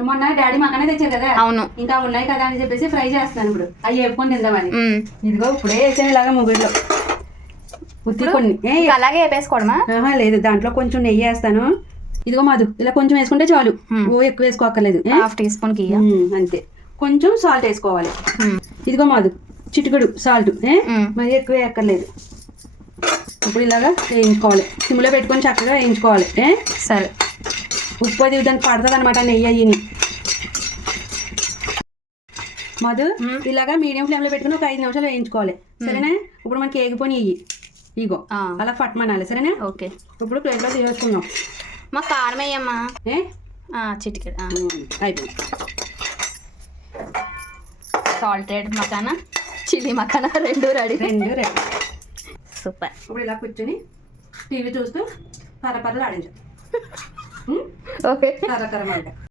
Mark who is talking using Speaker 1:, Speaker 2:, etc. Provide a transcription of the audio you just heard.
Speaker 1: మొన్న డాడీ మక్కనే తెచ్చారు కదా?
Speaker 2: అవును.
Speaker 1: ఇంకా ఉన్నాయి కదా అని చెప్పేసి ఫ్రై చేస్తాను ఇప్పుడు. అవి వేపుకొని తిందామని. ఇదిగో ఇప్పుడే వేసాను ఇలాగా ముగ్గురులో ఉత్తి కొన్ని.
Speaker 2: అలాగే వేపేసుకోవడమా?
Speaker 1: లేదు. దాంట్లో కొంచెం నెయ్యి వేస్తాను. ఇదిగో మాధు ఇలా కొంచెం వేసుకుంటే చాలు. ఓ ఎక్కువ వేసుకోక్కర్లేదు. ఏ?
Speaker 2: హాఫ్ టీ
Speaker 1: స్పూన్కి అంతే. కొంచెం సాల్ట్ వేసుకోవాలి. ఇదిగో మాధు చిటికడు సాల్ట్. మరి ఎక్కువ వేయక్కర్లేదు. ఇప్పుడు ఇలాగా వేయించుకోవాలి. సిమ్లో పెట్టుకొని చక్కగా వేయించుకోవాలి.
Speaker 2: సరే.
Speaker 1: ఉప్పు అది దానికి పడుతుంది అనమాట నెయ్యి అయ్యిని. మధు. ఇలాగా మీడియం ఫ్లేమ్లో పెట్టుకుని ఒక ఐదు నిమిషాలు వేయించుకోవాలి. సరేనా? ఇప్పుడు మనకి ఏగిపోయి ఇయ్యి. ఇగో. అలా పట్టమనాలి సరేనా?
Speaker 2: ఓకే.
Speaker 1: ఇప్పుడు ప్లేట్లో తీసుకుందాం
Speaker 2: మా కారం వేయమ్మా.
Speaker 1: ఏ?
Speaker 2: చిటికెడ్.
Speaker 1: అయిపోయింది.
Speaker 2: సాల్టెడ్ మకానా? చిల్లీ మకానా? రెండు రెడీ.
Speaker 1: రెండు రెడీ.
Speaker 2: సూపర్.
Speaker 1: ఇప్పుడు ఇలా కూర్చొని టీవీ చూస్తూ పరపరలు ఆడించాం.
Speaker 2: ఓకే.